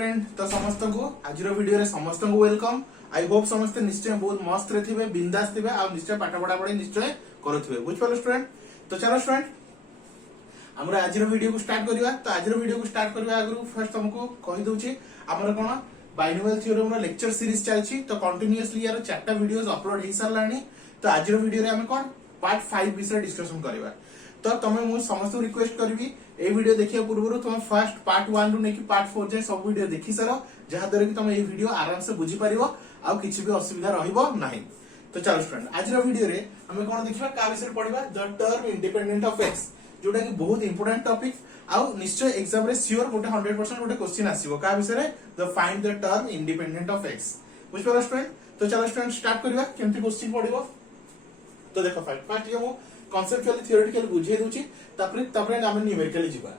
Student तो समस्त को आज वीडियो रे समस्त को वेलकम। आई होप समस्त निश्चय बहुत मस्त रे थिबे, बिंदास थिबे आ निश्चय पाठ पढ़ा पढ़ी निश्चय करूथिबे। बुझ पालो स्टूडेंट। तो चलो स्टूडेंट हमरा आज वीडियो को स्टार्ट करबा। तो आज वीडियो को स्टार्ट करबा आगु फर्स्ट तुमको कहि दउची हमर कोन बाइनोमियल थ्योरम रो लेक्चर सीरीज चलची। तो कंटीन्यूअसली यार 4टा वीडियोस अपलोड हे सरलानी। तो आज वीडियो रे हम कोन पार्ट 5 विषय डिस्कशन करबा। तो तमे मु समस्त रिक्वेस्ट करबी ए वीडियो देखिया पूर्व तुम फर्स्ट पार्ट 1 रु नेकी पार्ट 4 जाय सब वीडियो देखि सर, जहा द्वारा कि तुम ए वीडियो आराम से बुझी परिबो आ किछि भी असुविधा रहइबो नाही। तो चलो स्टूडेंट आज वीडियो रे हमें कोन देखिबा का विषय पढिबा the term independent of x, जोटा कि बहुत इंपोर्टेंट टॉपिक आ निश्चय एग्जाम रे सियोर गोटे 100% गोटे क्वेश्चन आसीबो का विषय रे the find the term independent of x. बुझ पालो स्टूडेंट। तो चलो स्टूडेंट स्टार्ट करबा केमति क्वेश्चन पढिबो। तो देखो फर्स्ट ये मु कॉन्सेप्चुअली थियोरेटिकली बुझे दूची तापरे हम न्यूमेरिकली जिबा।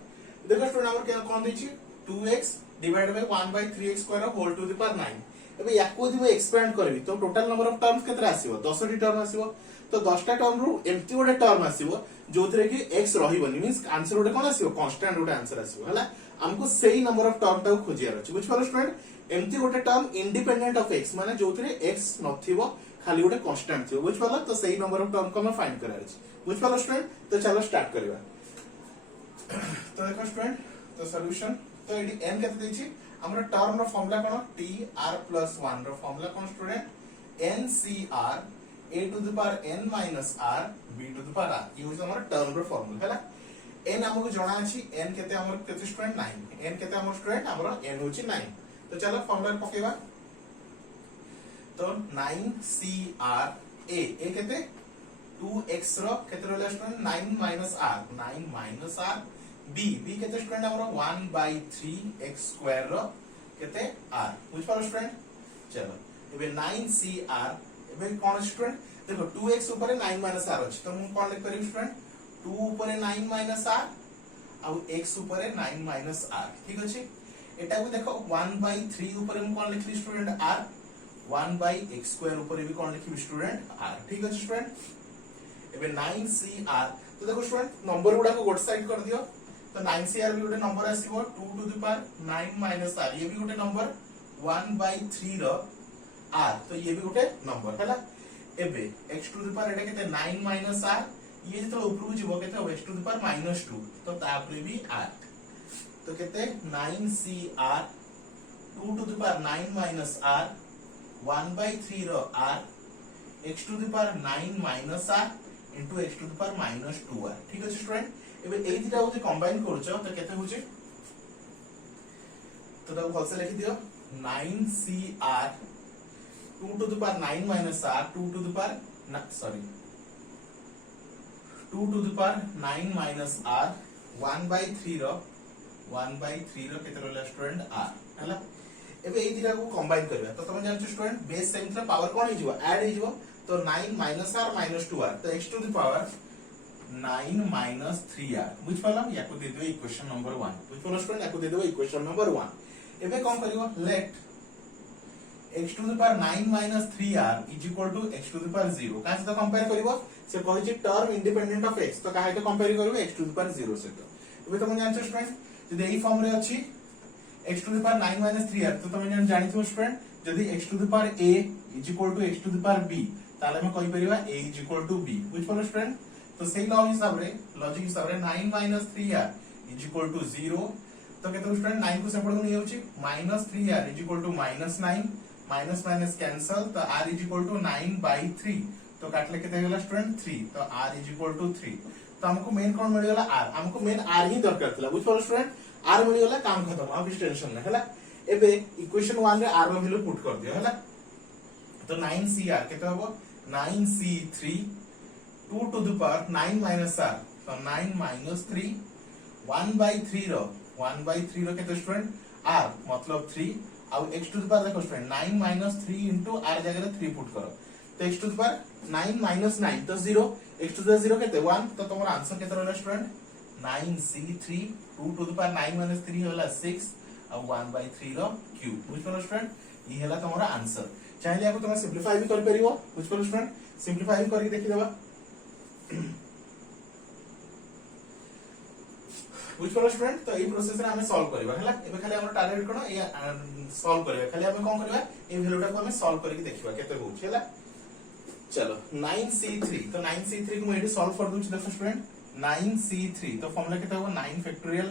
देखो स्टूडेंट हमर के कोन दैछि 2x divided by 1/3x square whole to the power 9। एबे याको दिबो एक्सपेंड करबी तो टोटल नंबर ऑफ टर्म्स केतरा आसीबो 10 टी टर्म आसीबो। तो 10 टा टर्म रु एम्प्टी गोटे टर्म आसीबो जोथरे कि x रहिबोनी, मींस आंसर गोटे कोन आसीबो कांस्टेंट गोटे आंसर आसीबो हला। हमको सही नंबर ऑफ टर्म ता खोजियार अछि। बुझ पालो स्टूडेंट। एम्प्टी गोटे टर्म इंडिपेंडेंट ऑफ x माने जोथरे x नथिबो खाली गोटे कांस्टेंट थिबो। बुझ पालो। तो सही नंबर ऑफ टर्म को हम फाइंड करार अछि। बुझ पालो स्टूडेंट। तो चलो स्टार्ट करबा। तो देखो स्टूडेंट तो सॉल्यूशन तो एडी n केते दैछि हमरा टर्म रो फार्मूला कोन t r + 1 रो फार्मूला कोन student n c r a to the power n - r b to the power r। ये होय हमरा टर्म रो फार्मूला हला। n हमको जणा अछि n केते हमर केते स्टूडेंट 9। n केते हमर स्टूडेंट हमरा n होछि 9। तो चलो फार्मूला पकेबा। तो 9 c r a केते 2x रो केते रहला स्टूडेंट 9 - r 9 - r b केते स्टूडेंट हमरो 1/3x स्क्वायर रो केते r। बुझ पालो स्टूडेंट। चलो एबे 9cr एबे कोन स्टूडेंट देखो 2x ऊपर 9 - r अछि। तो हम कोन लिख करियो स्टूडेंट 2 ऊपर 9 - r आ x ऊपर 9 - r। ठीक अछि। एटा को देखो 1/3 ऊपर हम कोन लिखली स्टूडेंट r 1/x स्क्वायर ऊपर भी कोन लिखबी स्टूडेंट r। ठीक अछि स्टूडेंट। एबे 9cr तो देखो स्टूडेंट नंबर गुडा को गोट साइड कर दियो। तो 9cr भी गोटे नंबर आसीबो 2 टू द पावर 9 - r। ये भी गोटे नंबर 1/3 रो r। तो ये भी गोटे नंबर हला। एबे x टू द पावर एटा केते 9 - r ये जतो ऊपर जिवो केते हो x टू द पावर -2 तो तापरे भी r। तो केते 9cr 2 to the power 9 - r 1/3 रो r x to the power 9 - r into x to the power -2r। ठीक अछि स्टूडेंट। एबे एई दिटा होते कंबाइन करछो तो केते होचे तो ताको फलसे लिखि दियो 9cr 2 to the power 9 - r 2 to the power 2 to the power 9 - r 1/3 रो केते रहला स्टूडेंट r हला। एबे एई दिटा को कंबाइन करबा। तो तुम जानछ स्टूडेंट बेस टाइम्स रा पावर कोन हिजबो ऐड हिजबो। तो 9 - r -2r तो x to the power 9 - 3r। बुझ पाला। याको दे देबो इक्वेशन नंबर 1। बुझ पालो स्टूडेंट। याको दे देबो इक्वेशन नंबर 1। एबे कोन करिवो let x to the power 9 - 3r = x to the power 0। का से कंपेयर करिवो से कहै छै टर्म इंडिपेंडेंट ऑफ x। तो काहे तो कंपेयर करिवो x टू द पावर 0 से। तो एबे तुम जानछ स्टूडेंट जदि एई फॉर्म रे अछि x to the power 9 - 3r तो तुम जानिथो स्टूडेंट जदि x to the power a = x to the power b ताले हम कहि परिबा a = b। बुझ पालो स्टूडेंट। तो सही लॉजिक हिसाब रे 9 - 3r = 0। तो केते स्टूडेंट 9 को सेपड को नै होछि -3r = -9 माइनस माइनस कैंसल। तो r = 9/3 तो काटले केते गेला स्टूडेंट 3। तो r = 3। तो हमको मेन कोन मिल गेला r। हमको मेन r ही दरकार थला। बुझ पालो स्टूडेंट। r मिल गेला काम खत्म अब टेंशन नै हला। एबे इक्वेशन 1 रे r रो वैल्यू पुट कर दियो हला। तो 9cr केते होबो 9c3 2 to the power 9 - r तो 9 - 3 1/3 रो केते स्टूडेंट r मतलब 3 आ x टू द पावर देखो स्टूडेंट 9 - 3 into r जगह रे 3 पुट करो। तो x टू द पावर 9 - 9 तो 0 x टू द 0 केते 1। तो तमर आंसर केते रहला student 9c3 2 to the power 9 - 3 होला 6 आ 1/3 रो क्यूब। बुझ पालो स्टूडेंट। ई हैला तमर आंसर। चाहिले आपको तुम सिंपलीफाई भी कर परिबो। बुझ पालो स्टूडेंट। सिंपलीफाई करके देखि देबा। बुझिपार स्टूडेंट तो ये प्रोसेस रे हमें सॉल्व करबा हला एबे खाली हमर टारगेट कोन ये सॉल्व करबा खाली हमें कोन करबा ए वैल्यूटा को हमें सॉल्व करके देखिबा केते होछ हला चलो 9c3 तो 9c3 को मैं सॉल्व कर दूं देखो स्टूडेंट 9c3 तो फॉर्मूला कितना होगा 9 फैक्टोरियल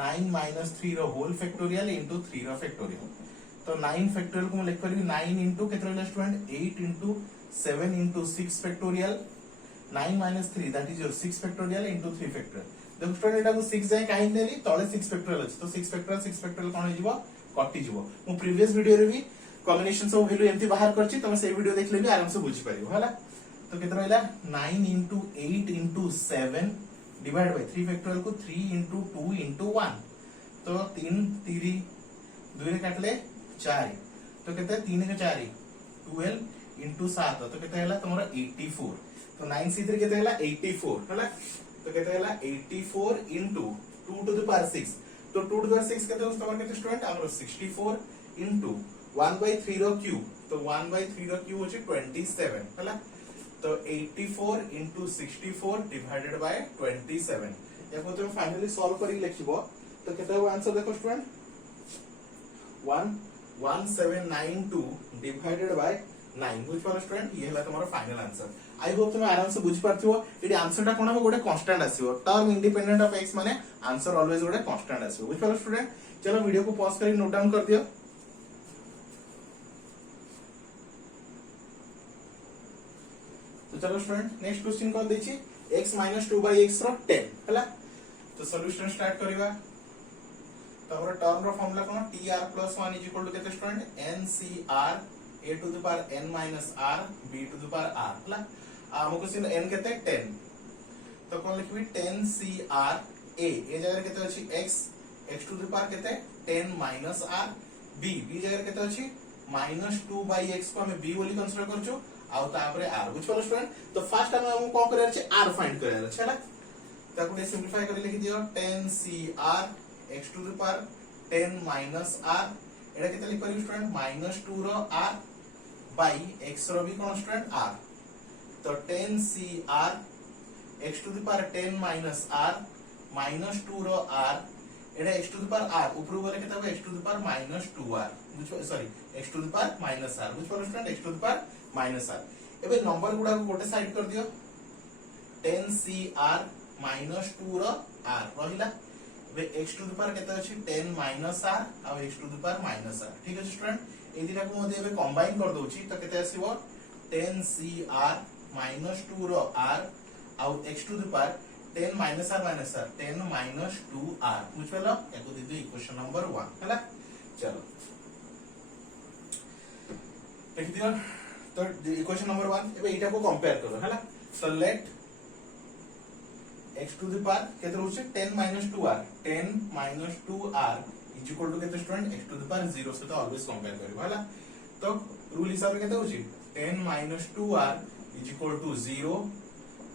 9 माइनस 3 रो होल फैक्टोरियल इनटू 3 रो फैक्टोरियल तो 9 फैक्टोरियल को मैं लिख करबी 9 इनटू कितना होला student 8 into 7 into 6 factorial 9 minus 3 that is your 6 factorial into 3 factorial देखो स्टूडेंट एटा को 6 जाय काहे नेली तळे 6 फैक्टोरियल अछि तो 6 फैक्टोरियल कोन हो जिवो कटि जिवो मु प्रीवियस वीडियो रे भी कॉम्बिनेशन सब वैल्यू एमती बाहर करछि तमे से वीडियो देखले भी आराम से बुझि परिबो हला तो कितना रहला 9 into 8 into 7 divide by 3 factorial को 3 into 2 into 1 तो 3 3 2 रे काटले 4 तो कितना 3 के 4 12 into 7 तो कितना हैला तमरा 84 तो 9c3 कितना हैला 84 हैला तो कितना हैला 84 into 2 to the power 6 तो 2 to the power 6 कितना होता है कितना स्टूडेंट हमरो 64 into 1 by 3 रो क्यूब तो 1 by 3 रो क्यूब होची 27 हैला तो 84 into 64 divided by 27 याको तुम फाइनली सॉल्व करी लिखिबो तो केते हो आंसर देखो स्टूडेंट 11792 डिवाइडेड बाय 9 बुझ पारो स्टूडेंट ये हला तुम्हारा फाइनल आंसर आई होप तुम आराम से बुझ पारथिबो एडी आंसरटा कोन हो गोटे कांस्टेंट आसीबो टर्म इंडिपेंडेंट ऑफ x माने आंसर ऑलवेज गोटे कांस्टेंट आसीबो बुझ पारो स्टूडेंट चलो वीडियो को पॉज करी नोट डाउन कर दियो तो चलो स्टूडेंट नेक्स्ट क्वेश्चन कौन देछि x - 2 / x रो 10 हला तो सॉल्यूशन स्टार्ट करबा तो हमर टर्म रो फार्मूला कोन tr + 1 = केते student ncr a to the power n minus r b to the power r हला हमको सिन n केते 10 तो कोन लिखबी 10cr a ए जगह केते अछि x to the power केते 10 minus r b जगह केते अछि -2 / x को हम b बोली कंसीडर करछु आउ तापरे r बुझ पालो स्टूडेंट तो फर्स्ट टाइम हम कोन करे छै r फाइंड करे छै ना ताको ने सिंपलीफाई कर लिख दियो 10cr x to the power 10 minus r एटा केते लिख परिबो स्टूडेंट -2 रो r by x रो भी कोन स्टूडेंट r तो 10cr x to the power 10 minus r -2 रो r Etah x to the power r ऊपर बोले केते हो x to the power -2r बुझ sorry x to the power -r बुझ पालो student x to the power -r एबे number गुडा को गोटे साइड कर दियो 10cr -2 रो r रहिला एबे x to the power केते अछि 10 - r uh x to the power -r ठीक अछि स्टूडेंट ए दिना को मते एबे कंबाइन कर दोछि त केते आसीबो 10cr -2 रो r uh x to the power 10 - r 10 - 2r बुझ पेलो एको दिदि इक्वेशन नंबर 1 हला चलो लिख दियो तो इक्वेशन नंबर 1 एबे एटा को कंपेयर करो हला so let x to the power केते रहउछे 10 - 2r 10 - 2r is equal to केते student x to the power 0 से तो ऑलवेज कंपेयर करबो हला तो रूल हिसाब रे केते होछि 10 - 2r is equal to 0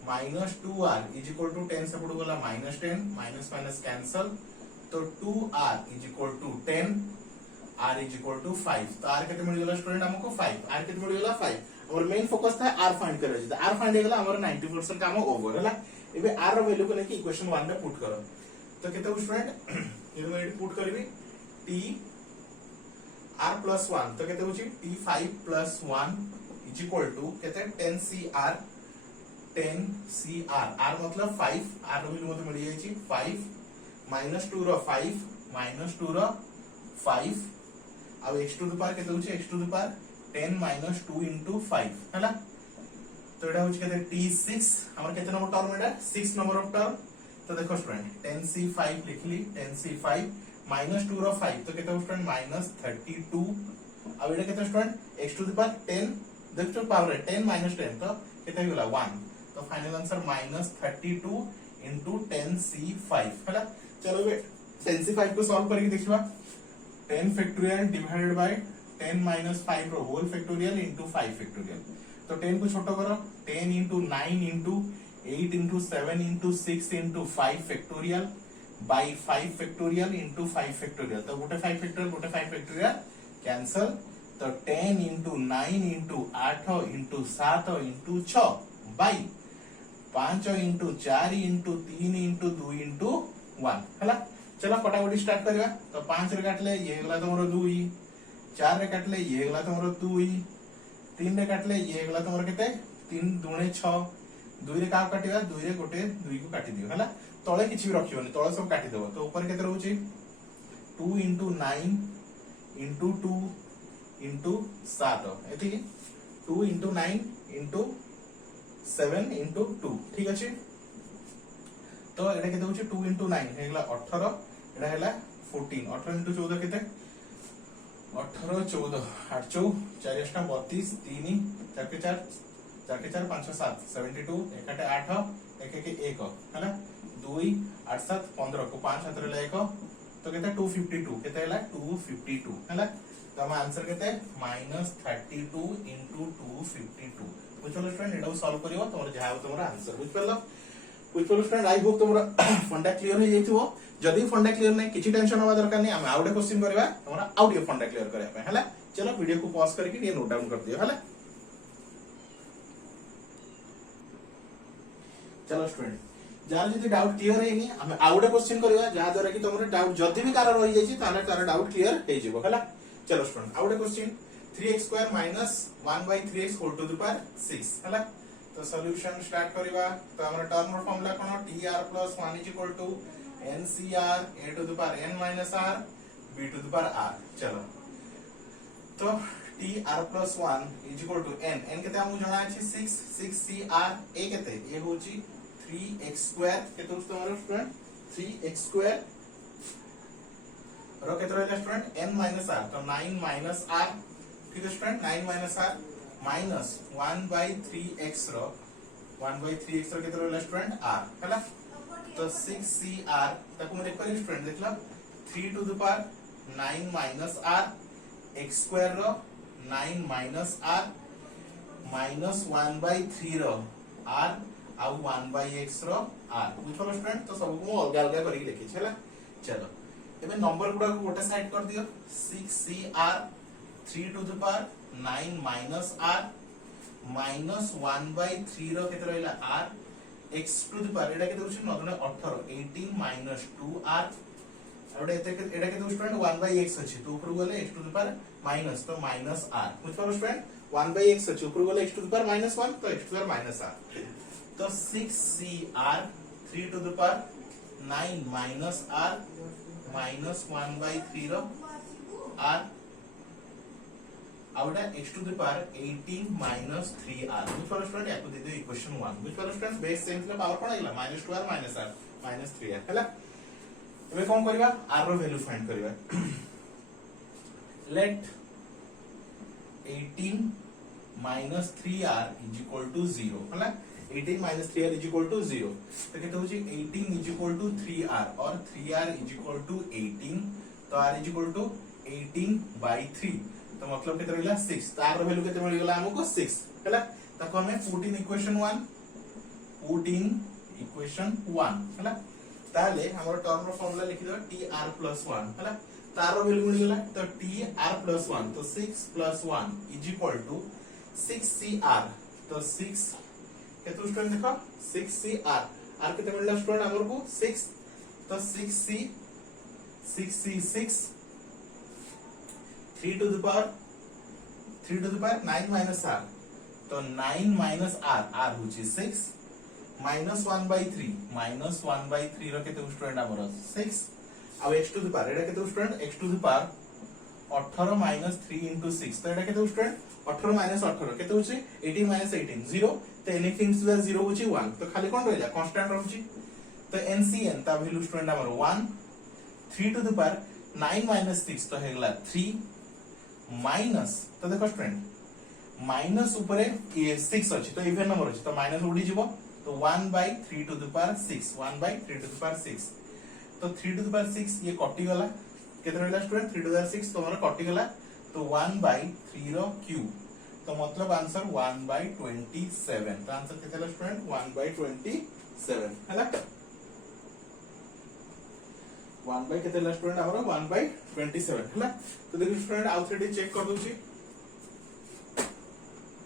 -2r is equal to 10 से पड़ गला -10 माइनस माइनस कैंसिल तो 2r is equal to 10 r is equal to 5 तो r केते मिल गला स्टूडेंट हमको 5 r केते मिल गला 5 और मेन फोकस था r फाइंड करे छै r फाइंड हे गला हमर 90% काम ओवर हला एबे r रो वैल्यू को लेके इक्वेशन 1 में पुट करो तो केते हो स्टूडेंट ये मैं पुट करबी t r + 1 तो केते होछि t5 + 1 इज इक्वल टू केते 10cr r मतलब 5 r रो वैल्यू मते मिल जाय छी 5 -2 रो 5 -2 रो 5 अब x to the power केते होछि x to the power 10 - 2 into 5 हैला तो एटा होछि केते t6 हमर केते number term Etah 6 number of term तो देखो स्टूडेंट 10c5 लिखली 10c5 -2 रो 5 तो केते हो स्टूडेंट -32 अब एटा केते student x to the power 10 देखो पावर 10 - 10 तो केते होला 1 तो फाइनल आंसर -32 into 10c5 हैला चलो बे 10c5 को सॉल्व करके देखिबा 10 फैक्टोरियल डिवाइडेड बाय 10 - 5 रो होल फैक्टोरियल into 5 फैक्टोरियल तो 10 को छोटो करो 10 into 9 into 8 into 7 into 6 into 5 factorial by 5 factorial into 5 factorial तो गोटे 5 फैक्टोरियल कैंसिल तो 10 into 9 into 8 into 7 into 6 by 5 into 4 into 3 into 2 into 1 हला। चलो कटाकटी स्टार्ट करबा। तो 5 रे काटले ये गला तमरो 2, 4 रे काटले ये गला तमरो 2, 3 रे काटले ये गला तमरो केते 3 दुणे 6, 2 रे का काटिबा 2 रे गोटे 2 को काटि दियो हला। तळे किछि भी रखियोनी, तळे सब काटि देबो। तो ऊपर केते रहउची 2 into 9 into 2 into 7 एथि 2 into 9 into 7 into 2 ठीक अछि। तो एटा केते होची 2 into 9 हेगला 18, एटा हेला 14, 18 into 14 केते 18 14 8 4 4 8 32 3 4 के 4 4 के 4 5 7 72 एकाटे 8 1 1 1 हैला 2 8 7 15 को 5 हाथ रे 1 तो केते 252 केते हैला 252 हैला। तो हम आंसर केते -32 into 252 बुझलो स्टूडेंट। एटा सॉल्व करियो तमर जाय तमर आंसर बुझलो। बुझलो स्टूडेंट। आई होप तमर फंडा क्लियर हो जाइथिबो। जदी फंडा क्लियर नै किछि टेंशन होबा दरकार नै, हम आउटे क्वेश्चन करबा तमर आउटे फंडा क्लियर करबा पे हैला। चलो वीडियो को पॉज करके ये नोट डाउन कर दियो हैला। चलो स्टूडेंट, जार जदी डाउट क्लियर हेनी हम आउटे क्वेश्चन करबा जा द्वारा कि तमर डाउट जदी भी कार रहि जाइछि ताले तार डाउट क्लियर हे जिवो हैला। चलो स्टूडेंट, आउटे question 3x² - 1/3x whole to the power 6 हैला। तो सॉल्यूशन स्टार्ट करबा। तो हमर टर्म फार्मूला कोन tr + 1 = ncr a to the power n - r b to the power r। चलो तो tr + 1 = n केते हमु जणा अछि 6 6cr a केते ए होची 3x² केते होस तमरो स्टूडेंट 3x² रो केते रहला स्टूडेंट n - r। तो 9 - r ठीक है स्टूडेंट 9 - r माइनस 1/3x रो 1/3x रो केते रहला स्टूडेंट r हैला। तो 6cr ताको हम देखि स्टूडेंट देखला 3 to the power 9 - r x² रो 9 - r माइनस 1/3 रो r आ 1/x रो r बुझलो स्टूडेंट। तो सब को अलग अलग करि लिखि छला। चलो एबे नंबर गुडा को गोटे साइड कर दियो 6cr 3 to the power 9 - r minus 1/3 रो केते रहला r x to the power एटा केते होछि 9 18 18 - 2r एटा केते स्टूडेंट 1/x अछि। तो ऊपर गले x to the power minus तो माइनस r बुझलो स्टूडेंट 1/x अछि ऊपर गले x टू द पावर -1 तो x to the power -r। तो 6cr 3 to the power 9 - r minus 1/3 रो r आउडा x to the power 18 - 3r बुझलो स्टूडेंट। याको दे दे इक्वेशन 1 बुझलो स्टूडेंट। बेस सेंस ले पावर कोन आइला -2r -r -3r हैला। एबे कोन करबा r रो वैल्यू फाइंड करबा। लेट 18 - 3r = 0 हैला। 18 - 3r = 0 तो केते होची 18 = 3r और 3r = 18 तो r = 18/3 तो मतलब केते रहला 6 तार रो वैल्यू केते मिल गेला हमको 6 हैला। ताको हमें 14 इक्वेशन 1 14 इक्वेशन 1 हैला। ताले हमर टर्म रो फार्मूला लिखि दो tr + 1 हैला। तार रो वैल्यू मिल गेला तो tr + 1 तो 6 + 1 = 6cr तो 6 केते स्टूडेंट देखो 6cr r केते मिलला स्टूडेंट हमर को 6 तो 6c 6 3 to the power 9 - r तो 9 - r r होची 6 माइनस 1/3 रो केते स्टूडेंट हमर 6 आ x टू द पावर एटा केते student x to the power 18 - 3 * 6 तो एटा केते स्टूडेंट 18 - 18 केते होची 18 - 18 0 तो एनीथिंग टू 0 होची 1 तो खाली कोन रहला कांस्टेंट रहउची। तो NCN ता वैल्यू स्टूडेंट हमर 1 3 टू द पावर 9 - 6 तो हेगला 3 माइनस तो देखो स्टूडेंट माइनस ऊपर 6 अछि तो इवन नंबर अछि तो माइनस उडी जिवो तो 1/3 to the power 6 1/3 to the power 6 तो 3 टू द पावर 6 ये कटि गला केते रहला स्टूडेंट 3 टू द पावर 6 तो हमर कटि गला तो 1/3 रो क्यूब तो मतलब आंसर 1/27 तो आंसर केते रहला स्टूडेंट 1/27 हैला। 1 by केते रहला स्टूडेंट हमर 1/27 हैला। तो देखो स्टूडेंट आउ थ्री चेक कर दोची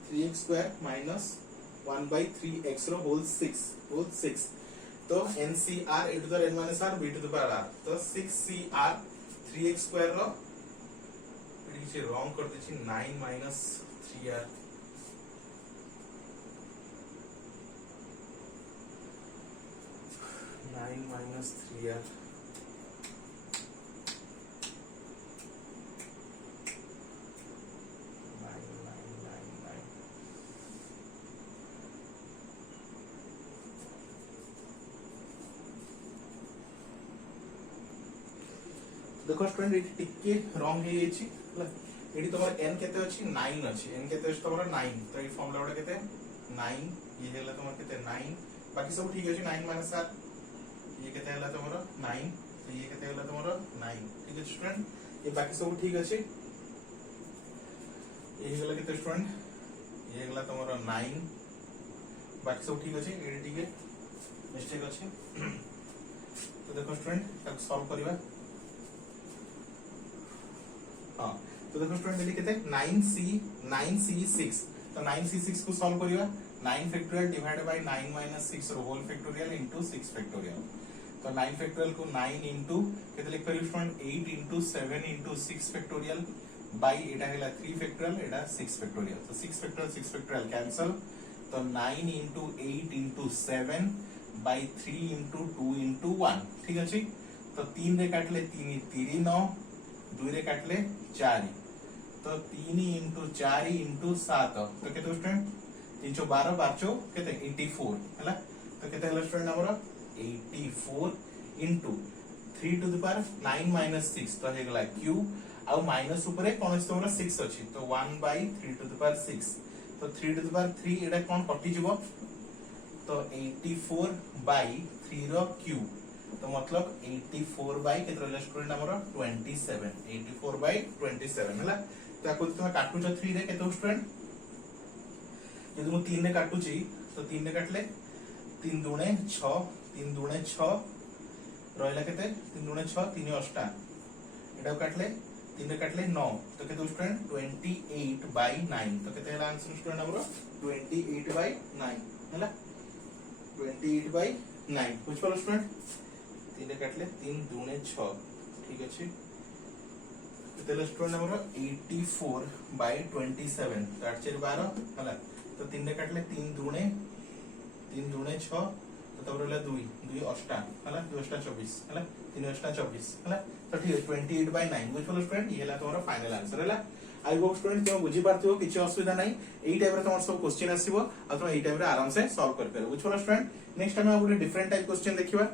3x² - 1/3x रो होल 6 तो NCR e to the n minus r b to the power r तो 6CR 3x square रो ये रॉन्ग कर देछि 9 minus 3r 9 minus 3r देखो स्टूडेंट ये टिके रॉन्ग हे येछि एडी तमर n केते अछि 9 अछि n केते अछि तमर 9 तो ई फॉर्मूला उडा केते 9 ये हेला तमर केते 9 बाकी सब ठीक अछि 9 माइनस 7 ये केते हेला तमर 9 तो ये केते हेला तमर 9 ठीक अछि स्टूडेंट ये बाकी सब ठीक अछि ये हेला केते स्टूडेंट ये हेला तमर 9 बाकी सब ठीक अछि एडी टिके मिस्टेक अछि तो देखो स्टूडेंट तक सॉल्व करबा हां तो देखो स्टूडेंट ये केते 9c6 तो 9c6 को सॉल्व करिवा 9 फैक्टोरियल डिवाइडेड बाय 9 माइनस 6 रो होल फैक्टोरियल इनटू 6 फैक्टोरियल तो 9 फैक्टोरियल को 9 इनटू केते लिख करियो student 8 into 7 into 6 factorial by एटा हैला 3 फैक्टोरियल एटा 6 फैक्टोरियल तो 6 फैक्टोरियल कैंसिल तो 9 into 8 into 7 by 3 into 2 into 1 ठीक अछि तो 3 रे काटले 3 3 9 2 रे काटले 4 तो 3 इंटू 4 इंटू 7 तो केते स्टूडेंट 312 बारचो केते 84 हला तो केते हला स्टूडेंट हमरो 84 into 3 to the power 9 minus 6 तो हे गला q आ माइनस ऊपर कोन से हमरा 6 अछि तो 1 बाय 3 टू द पावर 6 तो 3 टू द पावर 3 एटा कोन कटि जिवो तो 84 बाय 3 रो q तो मतलब 84 बाय केते रहला स्टूडेंट हमरो 27 84 बाय 27 हला तो आको तुम काटू छ 3 रे केते स्टूडेंट यदि मु 3 रे काटू छी तो 3 रे काटले 3 दुणे 6 3 दुणे 6 रहला केते 3 दुणे 6 3 8 एटा काटले 3 रे काटले 9 तो केते स्टूडेंट 28 बाय 9 तो केते हला आंसर स्टूडेंट हमरो 28 बाय 9 हला 28 बाय 9 बुझ पालो स्टूडेंट 3 रे काटले 3 दुणे 6 ठीक अछि तेले स्टूडेंट हमरो 84 बाय 27 तो 8 4 12 हला तो 3 रे काटले 3 दुणे 6 तो तब रहला 2 2 8 हला 2 8 24 हला 3 8 24 हला तो ठीक है 28 बाय 9 बुझ पालो स्टूडेंट ये हला तोरा फाइनल आंसर हला आई होप स्टूडेंट तुम बुझी पारथिबो किछ असुविधा नाही एई टाइप रे तमर सब क्वेश्चन आसीबो आ तुम एई टाइप रे आराम से सॉल्व कर परबो बुझ पालो स्टूडेंट नेक्स्ट टाइम हम डिफरेंट टाइप क्वेश्चन देखिबा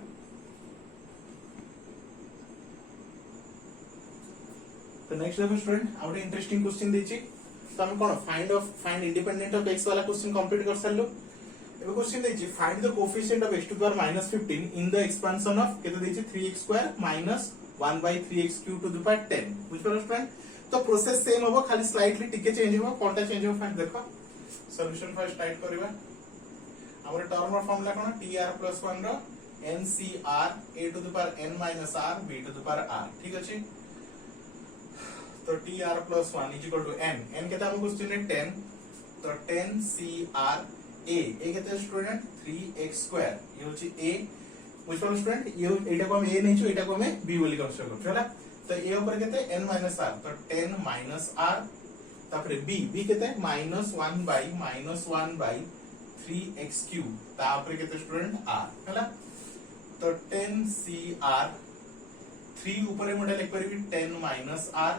तो नेक्स्ट देखो स्टूडेंट आउट इंटरेस्टिंग क्वेश्चन देछि तो हम कोन फाइंड इंडिपेंडेंट ऑफ x वाला क्वेश्चन कंप्लीट कर सारलो एबे क्वेश्चन देछि find the coefficient of x to the power -15 in the expansion of केते देछि 3x² - 1/3x³ to the power 10 बुझ पारो स्टूडेंट तो प्रोसेस सेम होबो खाली स्लाइटली टिके चेंज होबो कोनटा चेंज होबो फाइंड देखो सॉल्यूशन फर्स्ट टाइप करबा हमर टर्म फार्मूला कोन tr+1 रो NCR a to the power n - r b to the power r ठीक अछि तो tr+1 is equal to n केता हम क्वेश्चन है 10 तो 10cr a केता स्टूडेंट 3x² ये होची a बुझ पालो स्टूडेंट ये एटा को हम a नहीं छु एटा को हम b बोली कंसीडर करछु हला तो a ऊपर केते n - r तो 10 - r तापर b केते -1 बाय 3x³ तापर केते स्टूडेंट r हला तो 10cr 3 ऊपर मोडा लिख परबी 10 - r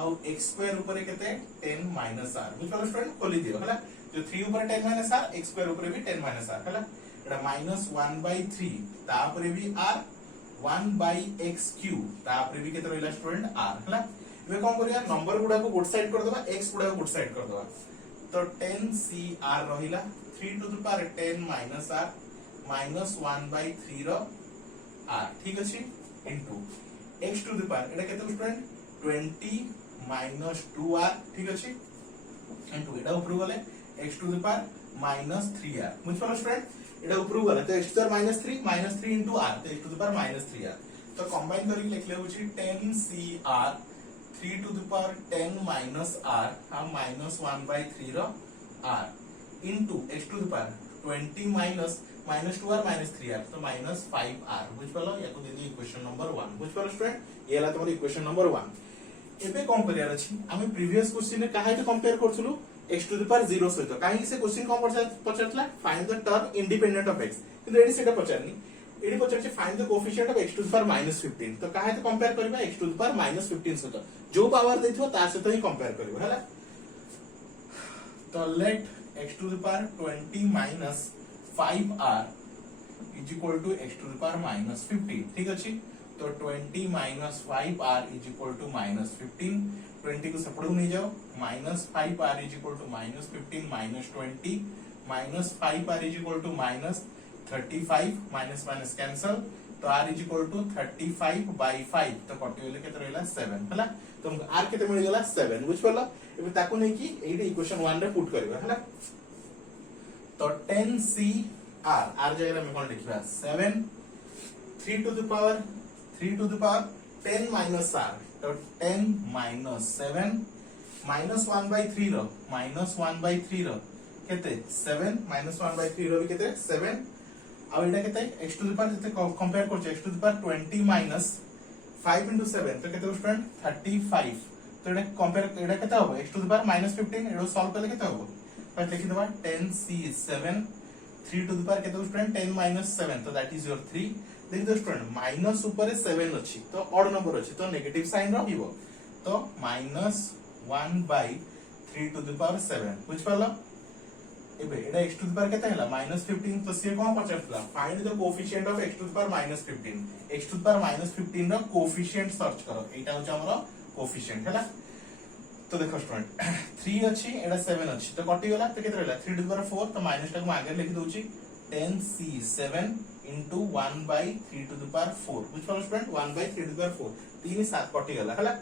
आउ x² ऊपर केते 10 - r बुझ पालो स्टूडेंट खोली दियो हला जो 3 ऊपर 10 - r x² ऊपर भी 10 - r हला एटा -1/3 तापर भी r 1/x³ तापर भी केते रहला स्टूडेंट r हला एबे कोन करिया नंबर गुडा को गुड साइड कर देबा x गुडा को गुड साइड कर देबा तो 10cr रहिला 3 टू द पावर 10 - r -1/3 रो r ठीक अछि into x to the power एटा केते स्टूडेंट 20 - 2r ठीक अछि इनटू एटा ऊपर गले x to the power -3r बुझ पालो स्टूडेंट एटा ऊपर गले तो x to the power -3 into r तो x to the power -3r तो कंबाइन करके लिखले होची 10cr 3 to the power 10 - r हम -1/3 रो r into x to the power 20 minus -2r -3r तो -5r बुझ पालो या को देदी इक्वेशन नंबर 1 बुझ पालो स्टूडेंट ये हला तमर इक्वेशन नंबर 1 एबे कोन करियार अछि हमें प्रीवियस क्वेश्चन में काहे कंपेयर करथुलु x टू द पावर 0 सहित काहे से क्वेश्चन कोन पछरतला find the term independent of x किंतु एडी सेटा पछरनी एडी पछरचे find the coefficient of x to the power -15 तो काहे तो कंपेयर करबा x टू द पावर -15 सहित जो पावर देथियो ता सहित ही कंपेयर करबो हला तो let x to the power 20 minus 5r is equal to x to the power -15 ठीक अछि तो 20 minus 5r is equal to -15 20 को सेपरेट नहीं जाओ -5r is equal to -15 -20 -5r is equal to -35 minus minus cancel तो r is equal to 35/5 तो कटि गेले केते रहला 7 हला तो r केते मिल गेला 7 बुझ पड़ला एबे ताको नै कि एडी इक्वेशन 1 रे पुट करबा हला तो 10c r जगह में कोन लिखबा 7 3 to the power 10 minus r तो 10 माइनस 7 -1/3 रो -1/3 रो केते 7 -1/3 रो भी केते 7 अब एटा केते x टू द पावर जते कंपेयर करछ x to the power 20 minus 5 into 7 तो केते स्टूडेंट 35 तो एटा कंपेयर एटा केते होबो x टू द पावर -15 एडो सॉल्व करले केते होबो तो लिखि दबा 10c7 3 टू द पावर केते स्टूडेंट 10 माइनस 7 तो दैट इज योर 3 देखि दो स्टूडेंट माइनस ऊपर 7 अछि तो ऑड नंबर अछि तो नेगेटिव साइन रहइबो तो -1/3 टू द पावर 7 बुझ पालो एबे एटा x टू द पावर केते हला -15 तो से कोन पचरतला find the coefficient of x to the power -15 x to the power -15 रो कोएफिशिएंट सर्च करो एटा होछ हमरो कोएफिशिएंट हला तो देखो स्टूडेंट 3 अछि एटा 7 अछि तो कटि गेला तो केते रहला 3 टू द पावर 4 तो माइनस टा को आगे लिखि दोछि 10c7 into 1/3 to the power 4 बुझ पालो स्टूडेंट 1/3 to the power 4 3 7 कटि गेला हला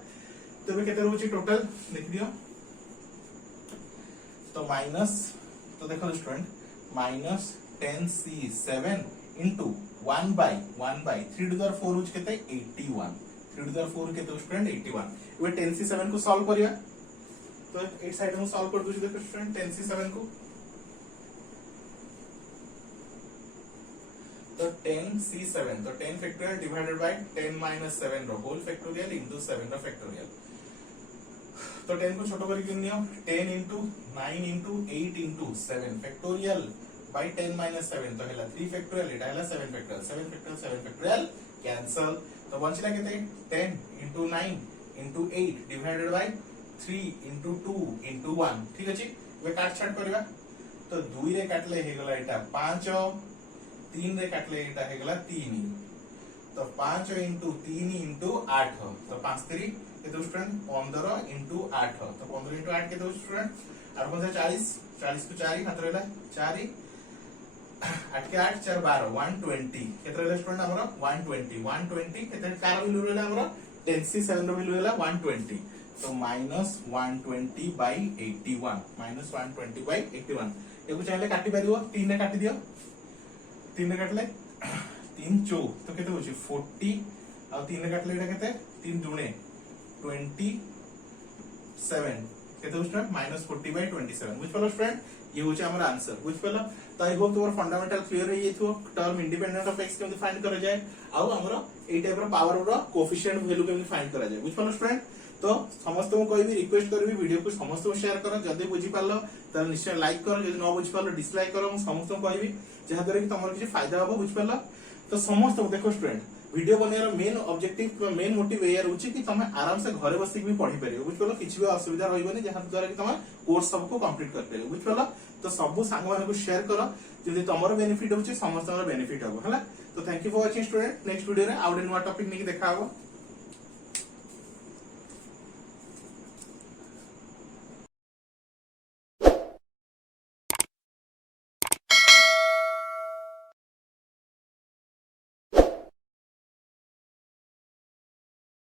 तो बे केते रहउछि टोटल लिख दियो तो माइनस तो देखो student minus 10c7 into 1/3 to the power 4 होछ केते 81 3 to the power 4 केते स्टूडेंट 81 एबे 10c7 को सॉल्व करिया तो एक साइड में सॉल्व कर दोछि देखो स्टूडेंट 10c7 को तो 10c7 तो 10 फैक्टोरियल डिवाइडेड बाय 10 माइनस 7 रो होल फैक्टोरियल इनटू 7 रो फैक्टोरियल तो 10 को छोटो करके नियो 10 into 9 into 8 into 7 factorial by 10 minus 7 तो हैला 3 फैक्टोरियल एटा हैला 7 फैक्टोरियल 7 फैक्टोरियल कैंसल तो बंचला केते 10 into 9 into 8 divided by 3 into 2 into 1 ठीक अछि वे काट छाट करबा तो 2 रे काटले हे गेला एटा 5 3 रे काटले एटा हे गेला 3 तो 5 into 3 into 8 तो 5 3 केते स्टूडेंट 15 into 8 तो 15 into 8 केते स्टूडेंट 8 5 40 40 को 4 हाथ रहला 4 8 के 8 4 12 120 केते रहला स्टूडेंट हमरो 120 केते कार वैल्यू रहला हमरो 10c7 रो वैल्यू रहला 120 तो -120/81 -120/81 एको चाहले काटी परियो 3 रे काटी दियो 3 रे काटले 3 चौ तो केते होची 40 आ 3 रे काटले एटा केते 3 दुणे 27 केते स्टूडेंट -40/27 बुझ पालो स्टूडेंट ये होची हमर आंसर बुझ पालो तो आई होप तोर फंडामेंटल क्लियर हो जेथो टर्म इंडिपेंडेंट ऑफ x केमि फाइंड करा जाय आ हमरो ए टाइप रो पावर रो कोएफिशिएंट वैल्यू केमि फाइंड करा जाय बुझ पालो स्टूडेंट तो समस्त को कोई भी रिक्वेस्ट करबी वीडियो को समस्त को शेयर करो जदी बुझी पालो त निश्चय लाइक करो जदी न बुझी पालो डिसलाइक करो हम समस्त को कहबी जहा द्वारा कि तमर किछ फायदा होबो बुझ पालो तो समस्त को देखो स्टूडेंट वीडियो बनेर main objective main motive air होची कि तमे आराम से घरे बसी भी पढ़ी परियो बुझ पालो किछ भी असुविधा रहइबनी जहा द्वारा कि तमे कोर्स सब को कंप्लीट कर परियो बुझ पालो तो सब सांग माने को शेयर करो जदी तमरो बेनिफिट होची समस्त बेनिफिट होबो हला तो thank you for watching student next video रे आउट इन वा टॉपिक नेकी देखा होबो।